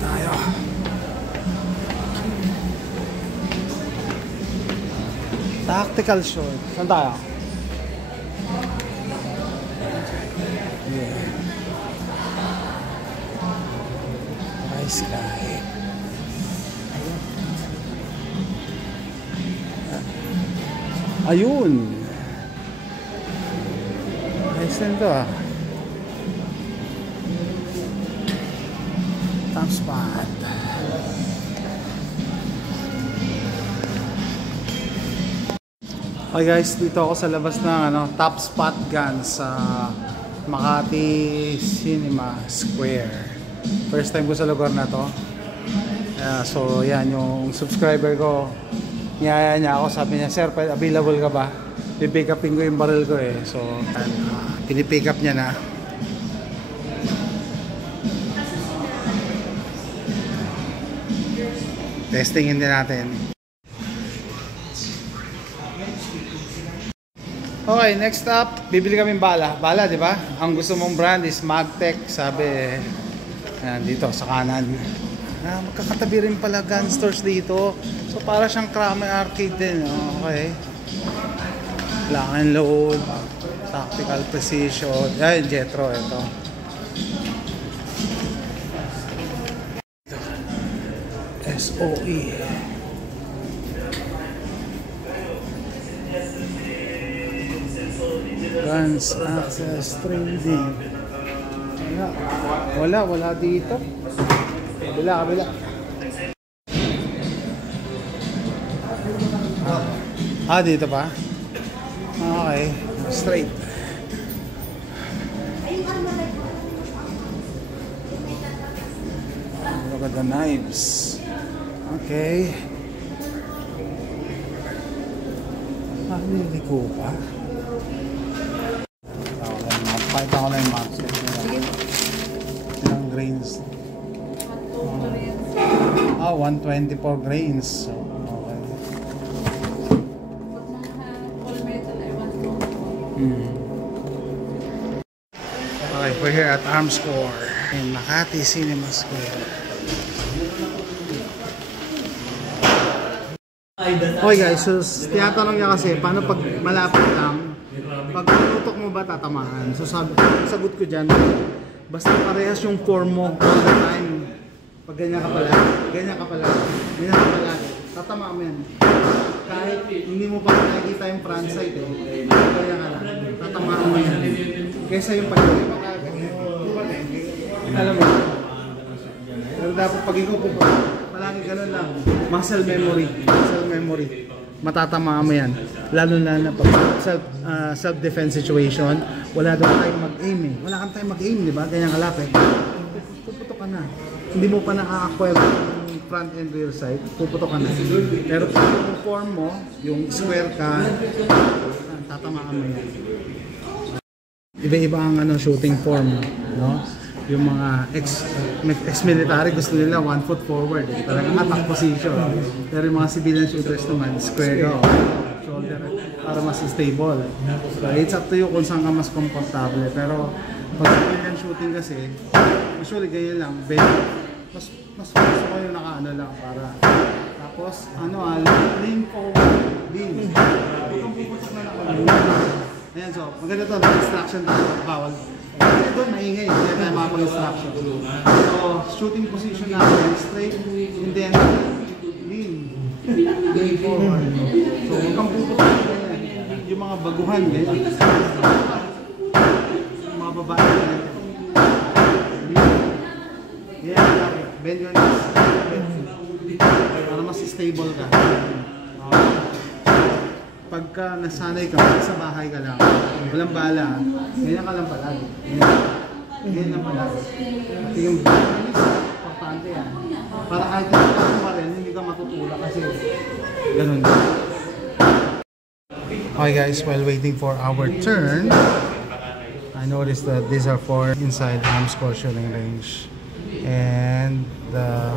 tayo. Tactical short. Saan tayo? Yeah. Nice guy. Ayun. Nice din to ah. Top spot. Okay guys, dito ako sa labas ng Top Spot Guns sa Makati Cinema Square. First time ko sa lugar na to. So yan, yung subscriber ko, niyaya niya ako, sabi niya, sir, available ka ba? Pipick upin ko yung barrel ko eh. So pinipick up niya na. Testingin din natin. Okay, next up, bibili kaming bala. Bala, di ba? Ang gusto mong brand is Magtech, sabi. Ayan, dito sa kanan. Magkakatabi rin pala gun stores dito. So para siyang Kramer Arcade din. Okay. Lock and load, tactical precision. Ayan, Jetro, ito. SOE. Guns Access Trading. Wala dito. Kabila. Dito pa? Okay, straight. Look at the knives. Okay. Hindi ko pa. Pakita ko na yung max. Ilang grains? 124 grains. So, okay. Okay, we're here at Armscore in Makati Cinema Square. Okay guys, so tinatanong niya kasi paano pag malapit lang, pag tutok mo ba tatamaan? So sagot ko dyan, basta parehas yung form mo all the time. Pag ganyan ka pala, tatama mo yan. Kahit hindi mo pa nakikita yung front side ganyan ka lang, tatamaan mo yan. Kesa yung pag-ibig mo, alam mo, pero dapat pag ikaw po, palagi ganun lang, muscle memory, matatamaan mo yan. Lalo na pag self-defense situation, wala daw tayong mag-aim eh. Wala kang tayong mag-aim, di ba? Ganyan kalapit. Puputok ka na. Hindi mo pa na-acquire yung front and rear side, puputok ka na. Pero kung yung form mo, yung square ka, tatamaan mo yan. Iba-iba ang shooting form, no? Yung mga ex-military gusto nila 1 foot forward, talagang attack position. Pero yung mga civilian shooters naman, square ka, shoulder, para mas stable. So it's up to you kung saan ka mas komportable. Pero pag civilian shooting kasi, usually ganyan lang, mas gusto ko yung naka-ano lang para. Tapos, lean forward, lean. Huwag kang puputok na naka-lean. Ayan, so, maganda to, instruction tayo, bawal. Kasi doon, maingay, hindi tayo makapag-instruction. So, shooting position natin, straight, and then, lean forward. So, huwag kang puputok na yung mga baguhan, yung mga babae natin. Bend your knees. Para mas stable ka. Pagka nasanay ka, sa bahay ka lang, walang bala, ganyan ka lang palagi. Ganyan lang palagi. At yung importante yan. Para kahit yung pa rin, hindi ka matutulak kasi ganun. Okay guys, while waiting for our turn, I noticed that these are for inside Armscore shooting range. And the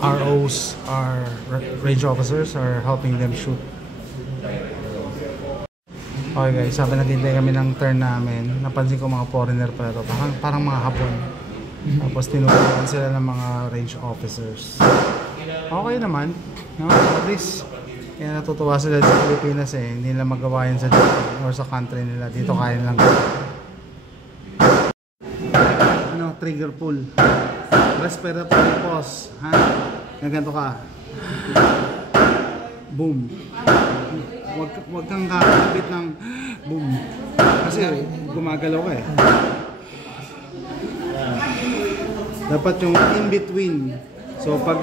ROs, our range officers, are helping them shoot. Okay guys, sabi naghintay kami ng turn namin. Napansin ko mga foreigner pa ito. Parang mga Hapon. Tapos tinuturuan sila ng mga range officers. Okay naman, no? At least kaya natutuwa sila sa Pilipinas eh, hindi nila magawa yan sa Japan or sa country nila. Dito kaya lang. Ano, trigger pull. Respiratory pause, ha? Ganito ka. Boom. Wag kang kakabit ng boom. Kasi gumagalaw ka eh. Dapat yung in between. So pag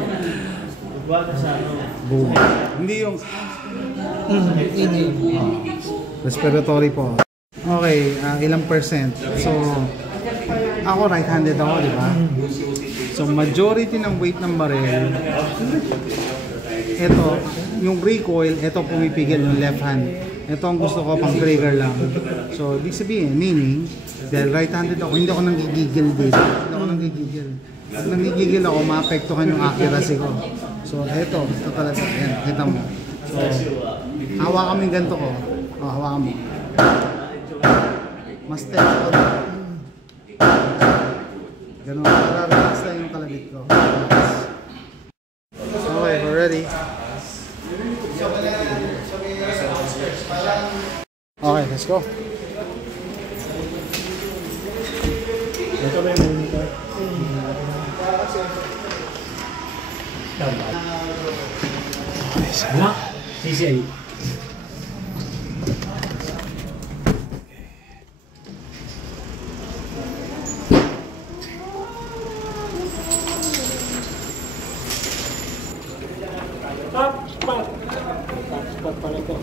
boom. Hindi yung respiratory po. Okay, ilang percent. So ako right-handed ako, di ba? So majority ng weight ng baril, ito, yung recoil, ito pumipigil yung left hand. Ito ang gusto ko pang trigger lang. So ibig sabihin, meaning, dahil right-handed ako, hindi ako nanggigigil dito. Hindi ako nanggigigil. Pag nanggigigil ako, maapektuhan yung accuracy ko. So ito talaga, yan, kita mo. So, hawakan mo yung ganito ko. O, hawakan mo. Mas tense ako dito. Ganun, para-relax lang yung kalabit ko. Okay, we're ready. Okay, let's go. Ito ba yung monitor? Ano? CCI. Spot pala ito.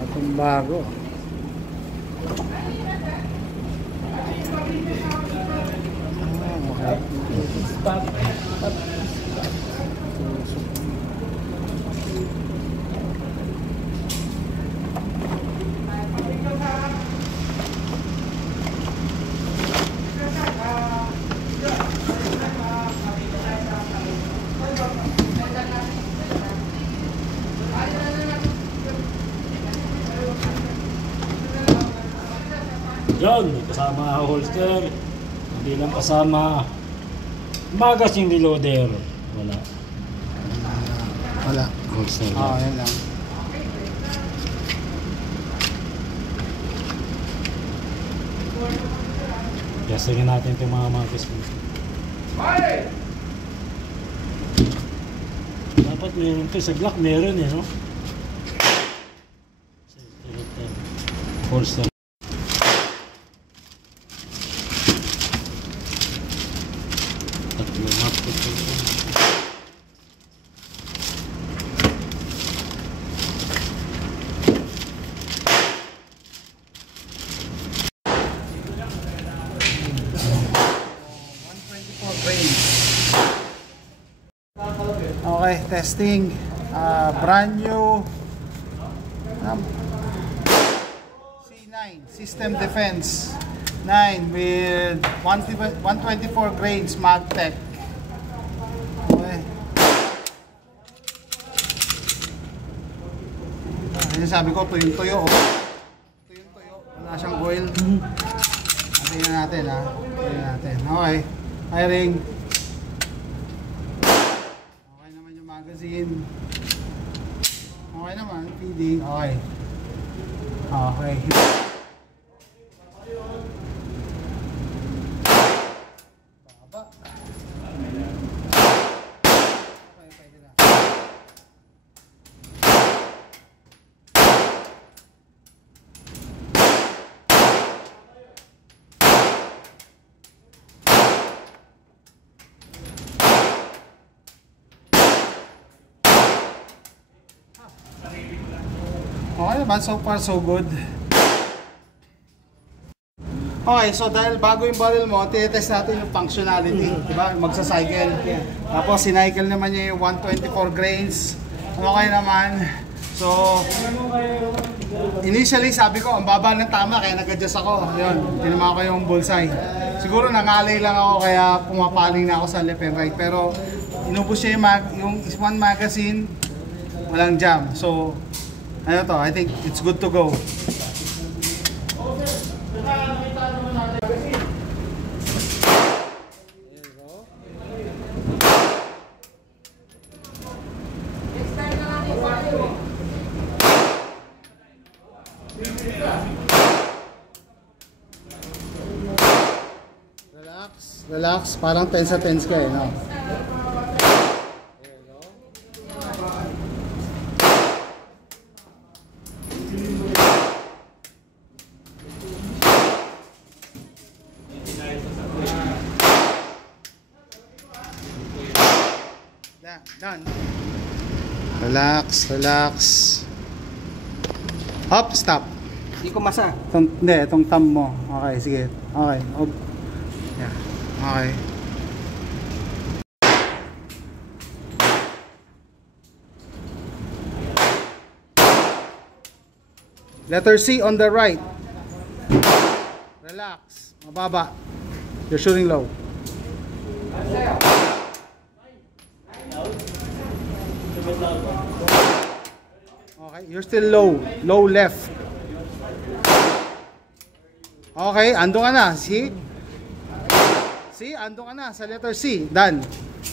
Atong bago. Okay. Spot. Yun, kasama holster. Hindi lang kasama magazine reloader. Wala. Wala. Holster. Yan lang. Testingin natin itong mga magazine. Dapat meron ito. Sa Glock meron eh, no? Holster. Okay, testing. Brand new C9 System Defense 9 with 124 grains Magtech. Okay. Sabi ko, tuyong-tuyo. Tuyong-tuyo. Wala siyang oil. Tingnan natin, ha. Tingnan natin. Okay. Firing. Okay naman yung magazine. Okay naman. Feeding. Okay. Okay. Baba. Okay, pwede na. Okay naman, so far so good. Okay, so dahil bago yung barrel mo, tinetest natin yung functionality, diba? Magsa-cycle. Tapos sincycle naman niya yung 124 grains. Okay naman. So, initially sabi ko, ang baba ng tama, kaya nag-adjust ako. Yun, tinama ko yung bullseye. Siguro nangalay lang ako, kaya pumapaling na ako sa left and right. Pero, inubos siya yung one magazine, walang jam. So, ano to, I think it's good to go. Relax, relax. Parang tense na tense ka eh, no? Done. Relax, relax. Up, stop. Hindi ko masa. Hindi, itong thumb mo. Okay, sige. Okay. Yeah. Okay. Letter C on the right. Relax. Mababa. You're shooting low. Okay, you're still low. Low left. Okay, ando ka na. See? See, ando ka na sa letter C. Done.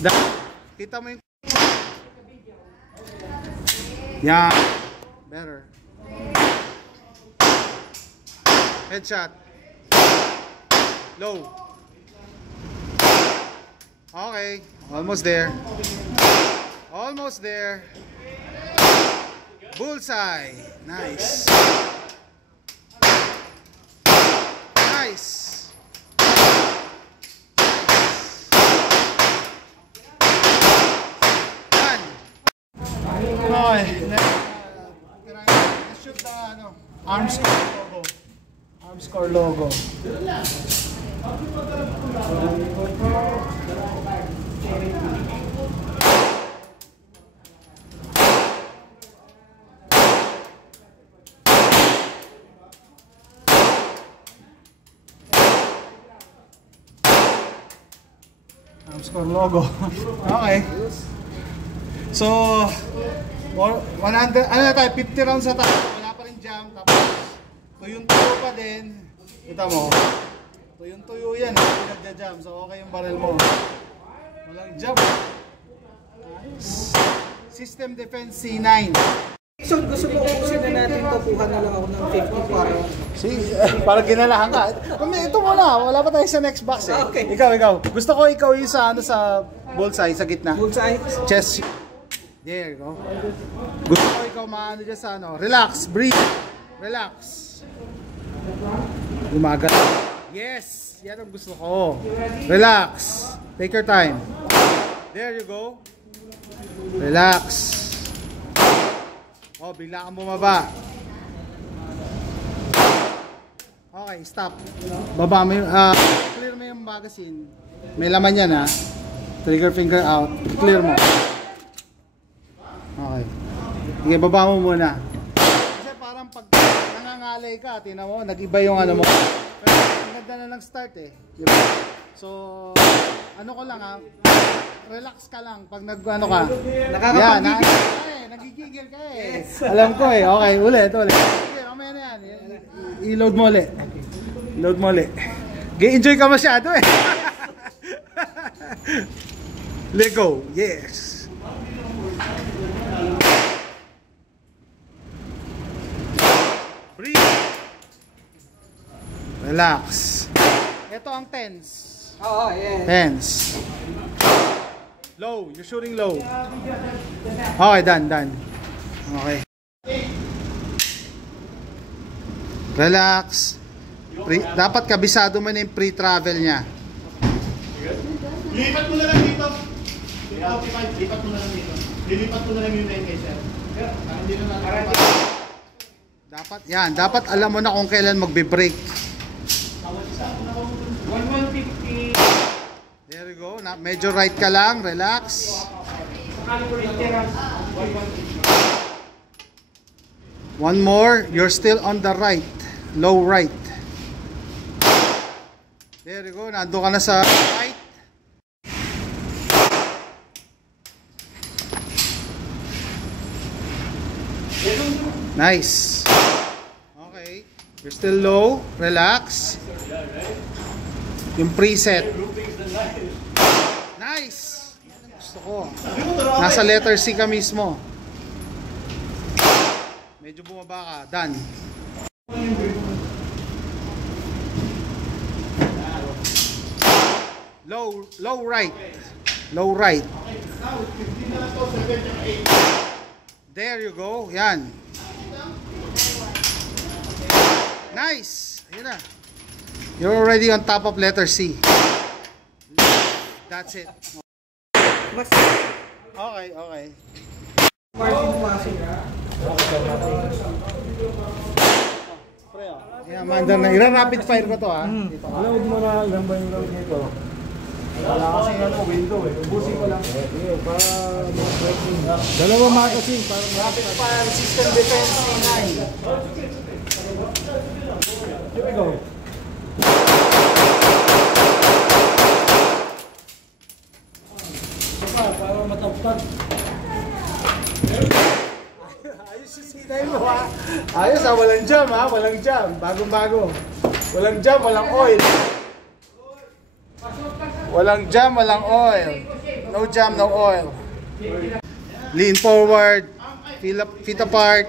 Done. Kita mo yung... Yeah. Better. Headshot. Low. Okay, almost there. Almost there. Bullseye. Nice. Nice. Done. Okay. Let's shoot the arm score logo. Arm score logo. Score logo. Okay. So 100, ano na tayo, 50 rounds na tayo. Wala pa rin jam. Tapos tuyong-tuyo pa din. Kita mo. Tuyong-tuyo yan. Hindi nagja-jam. So okay yung barrel mo. Walang jam. Nice. System Defense C9. So gusto mo ubusin na natin to, kuha na lang ako ng 50 para ginalahan ka. Ito muna, wala pa tayo sa next box eh. Okay. Ikaw. Gusto ko ikaw yung sa sa bullseye sa gitna. Bullseye. Chest. There you go. Gusto ko ikaw maano dyan sa relax, breathe. Relax. Umaga. Yes, yan ang gusto ko. Relax. Take your time. There you go. Relax. Oh, bigla kang bumaba. Okay, stop. Baba mo yung, clear mo yung magazine. May laman yan ha. Trigger finger out. Clear mo. Okay. Sige, baba mo muna. Kasi parang pag nangangalay ka, tingnan mo, nag-iba yung ano mo. Pero ang ganda na ng start eh. Diba? So, ano ko lang ha. Relax ka lang pag nag-ano ka. Nakakapagigil. Nagigigil ka eh. Yes. Alam ko eh. Okay, ulit. Sige, mamaya na yan. I-load mo ulit. Load mo ulit. Enjoy ka masyado eh. Let go. Yes. Breathe. Relax. Ito ang tense. Oo, yeah. Tense. Low. You're shooting low. Okay, done. Okay. Relax. Dapat kabisado mo na yung pre-travel niya. Lipat mo na lang dito. Lipat mo na lang dito. Lilipat mo na lang yung 10 sir. Hindi na natin. Dapat alam mo na kung kailan magbe-break. 150. There you go. Medyo right ka lang. Relax. One more. You're still on the right. Low right. There you go. Nando ka na sa right. Nice. Okay. You're still low. Relax. Yung preset. Nice. Gusto ko. Nasa letter C ka mismo. Medyo bumaba ka. Done. Low right. Low right. There you go. Yan. Nice. Yun na. You're already on top of letter C. That's it. Mas Okay, okay. Martin Pasig. Yan, mandar na. Ira-rapid fire ko to ha. Load mo na, ilan ba yung load dito? Wala kasi ano, window eh. Ubusin ko lang. Para breaking. Dalawa magazine para Rapid fire system defense C9. Here we go. Para matapad. Ayos yung sinay mo ha. Ayos ha, walang jam ha, walang jam. Bagong-bago. Walang jam, walang oil. Walang jam, walang oil. No jam, no oil. Lean forward. Feet apart.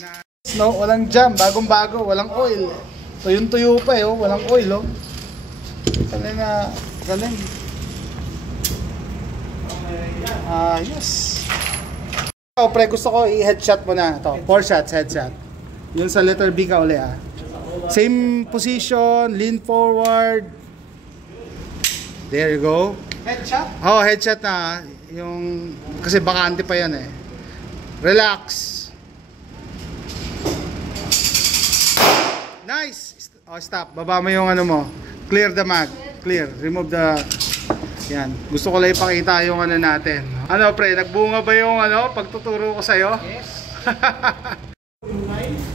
Nice. No, walang jam, bagong-bago, walang oil. Tuyong-tuyo pa eh, oh. Walang oil oh. Galing na, galing. Yes. Oh, pre, gusto ko i-headshot mo na. Ito, 4 shots, headshot. Yun sa letter B ka uli ah. Same position, lean forward. There you go. Headshot? Oh, headshot na. Yung, kasi bakante pa yan eh. Relax. Nice. Oh, stop. Baba mo yung ano mo. Clear the mag. Clear. Remove the... Yan. Gusto ko lang ipakita yung ano natin. Ano pre, nagbunga ba yung ano pagtuturo ko sa'yo? Yes.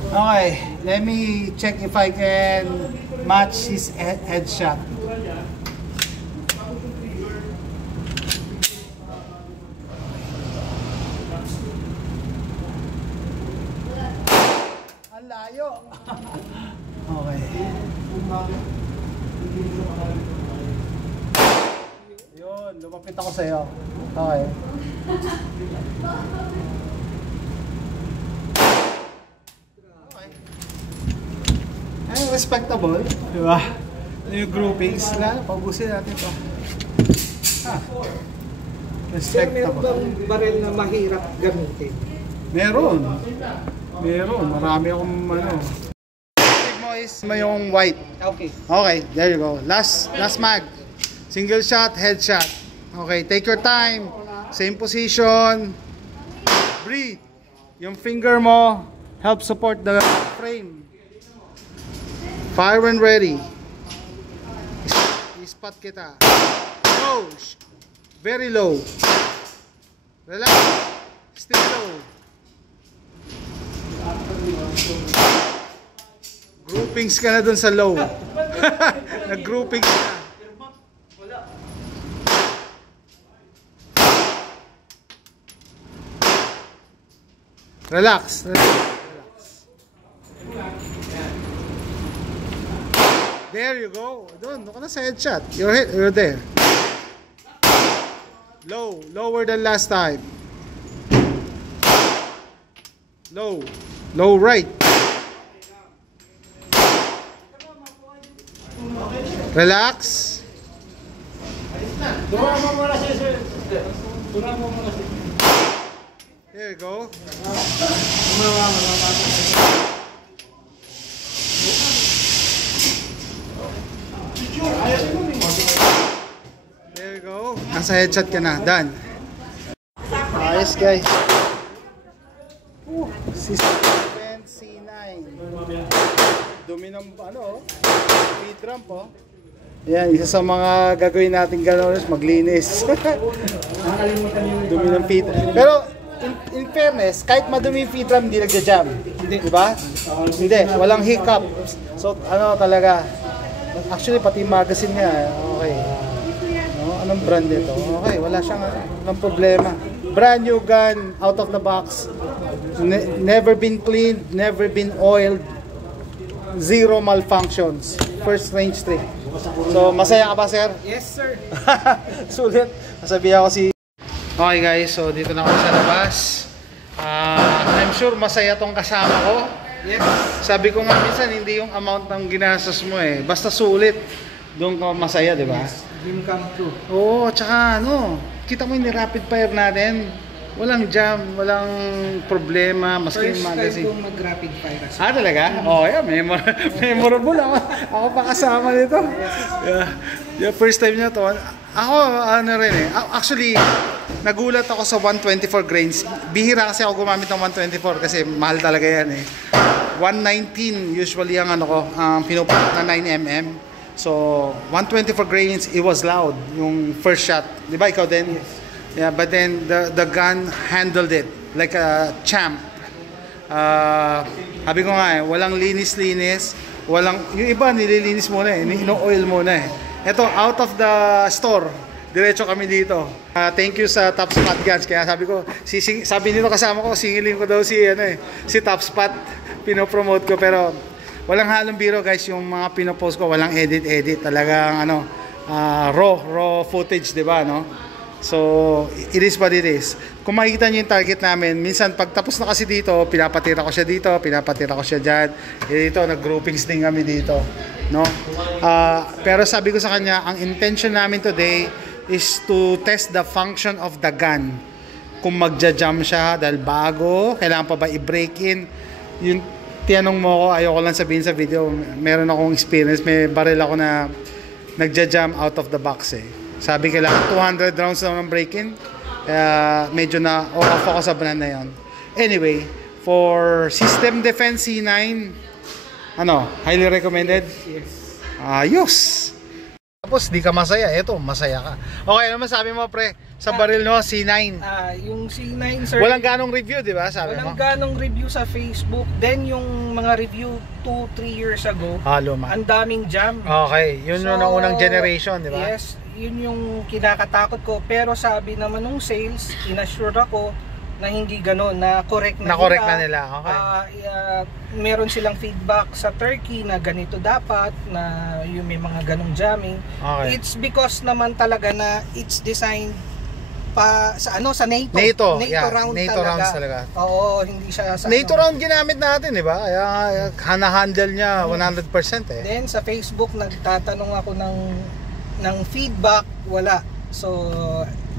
Okay, let me check if I can match his headshot. Ang layo. Okay. Yun, lumapit ako sa'yo. Okay. Ay, respectable. Diba? Ano yung groupings? Paubusin natin ito. Ah. Sir, meron Respectable. bang baril na mahirap gamitin? Meron. Meron. Marami akong ano. Tig mo is yung white. Okay. Okay, there you go. Last mag. Single shot, headshot. Okay, take your time. Same position. Breathe. Yung finger mo help support the frame. Fire when ready. I-spot kita. Low. Very low. Relax. Still low. Groupings ka na dun sa low. Nag-groupings ka na. Relax. There you go. Doon ka na sa headshot. You're there. Low. Lower than last time. Low. Low right. Relax. Duraan mo muna siya, sir. Duraan mo muna siya. There you go. There you go. Nasa headshot ka na. Done. Ayos guys. System defense C9. Dumi ng ano, speed ramp oh. Yan, isa sa mga gagawin natin gano'n is maglinis. Dumi ng feet. Pero in fairness, kahit madumi yung feet ramp, hindi nagja-jam. Di ba? Hindi, walang hiccup. So ano talaga. Actually pati yung magazine niya, okay. No, anong brand nito? Okay, wala siyang walang problema. Brand new gun, out of the box. Never been cleaned, never been oiled. Zero malfunctions. First range 3. So, masaya ka ba, sir? Yes, sir. Sulit. Nasabihan ko si... Okay guys, so dito na ako sa labas. I'm sure masaya tong kasama ko. Yes. Sabi ko nga minsan, hindi yung amount ng ginastos mo eh. Basta sulit, doon ka masaya, di ba? Dream come true. Oo, tsaka ano, kita mo yung rapid fire natin. Walang jam, walang problema, maski First yung time magazine. kong mag-rapid fire. Talaga? Oo, yeah, memorable ako. Ako pa kasama nito. Yeah, first time niya to. Ako, ano rin eh. Actually, nagulat ako sa 124 grains. Bihira kasi ako gumamit ng 124 kasi mahal talaga yan eh. 119 usually ang ano ko, ang pinupunta na 9mm. So, 124 grains, it was loud. Yung first shot. Di ba ikaw din? Yes. Yeah, but then the gun handled it like a champ. Sabi ko nga eh, walang linis-linis, walang, yung iba nililinis muna eh, ino-oil muna eh. Ito, out of the store, diretso kami dito. Thank you sa Top Spot Guns. Kaya sabi ko, sabi nito kasama ko, singilin ko daw si Top Spot, pinopromote ko, pero walang halong biro guys, yung mga pinopost ko, walang edit, talagang raw footage, di ba, no? So, it is what it is. Kung makikita nyo yung target namin, minsan pag tapos na kasi dito, pinapatira ko siya dito, pinapatira ko siya dyan. Dito, nag-groupings din kami dito. No? Pero sabi ko sa kanya, ang intention namin today is to test the function of the gun. Kung magja-jump siya dahil bago, kailangan pa ba i-break in. Yung tinanong mo ko, ayoko lang sabihin sa video, meron akong experience, may baril ako na nagja-jump out of the box eh. Sabi kailangan 200 rounds na ng break-in. Kaya medyo na off ako sa brand na yon. Anyway, for System Defense C9, highly recommended. Yes. Ayos! Tapos di ka masaya, eto masaya ka. Okay, ano masabi mo pre sa baril no, C9? Yung C9 sir. Walang ganong review, di ba? Sabi mo. Walang ganong review sa Facebook. Then yung mga review 2-3 years ago, Luma. ang daming jam. Okay, yun yung unang generation, di ba? Yes, yun yung kinakatakot ko. Pero sabi naman nung sales, inassure ako na hindi gano'n, na correct na Na-correct na nila, okay. Meron silang feedback sa Turkey na ganito dapat, na yung may mga ganong jamming. Okay. It's because naman talaga na it's designed pa sa NATO. NATO, round NATO talaga. rounds talaga. Oo, hindi siya sa NATO round ginamit natin, di ba? Kaya hana-handle niya 100% eh. Then sa Facebook nagtatanong ako ng feedback, wala. So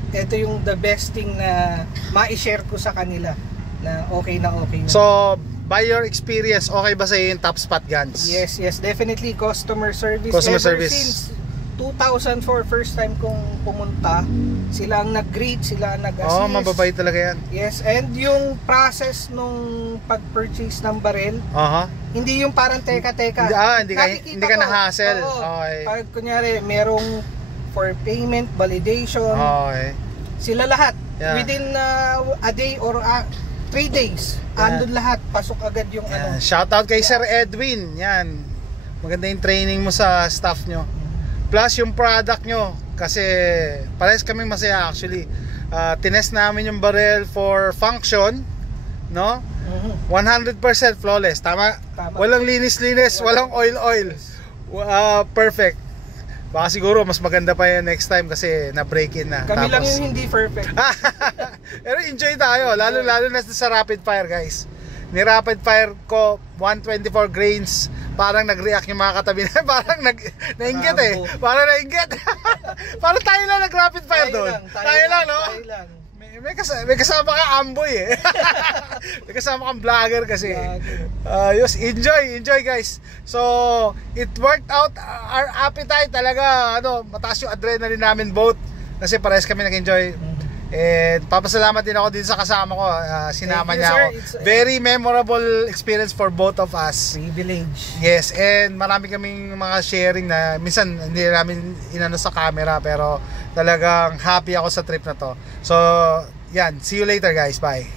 ito yung the best thing na ma-share ko sa kanila na okay na. So, by your experience, okay ba sa yung Top Spot Guns? Yes, definitely customer service. Customer Ever service. Since 2004, first time kong pumunta, sila ang nag-greet, sila ang nag-assist. Mababait talaga yan. Yes, and yung process nung pag-purchase ng baril, hindi yung parang teka-teka. Hindi ka na-hassle. Okay. Pag kunyari, merong for payment, validation, Okay. sila lahat. Yeah. Within a day or 3 days, andun lahat, pasok agad yung Shout out kay Sir Edwin. Yan. Maganda yung training mo sa staff nyo. Plus yung product nyo. Kasi parehas kami masaya actually. Tinest namin yung barrel for function. No? 100% flawless. Tama? Walang linis-linis, walang oil-oil. Perfect. Baka siguro mas maganda pa yan next time kasi na-break in na. Kami lang yung hindi perfect. Pero enjoy tayo, lalo na sa rapid fire guys. Ni rapid fire ko 124 grains, parang nag-react yung mga katabi na, parang nainggit eh. Parang nainggit. Parang tayo lang nag-rapid fire doon. Tayo lang, no? May kasama ka amboy eh. May kasama kang vlogger kasi. Enjoy guys. So, it worked out our appetite talaga. Mataas yung adrenaline namin both kasi parehas kami nag-enjoy. And papasalamat din ako dito sa kasama ko. Sinama niya ako. Very memorable experience for both of us. Privilege. Yes, and marami kaming mga sharing na minsan hindi namin inano sa camera pero talagang happy ako sa trip na to. So, yan. See you later guys. Bye.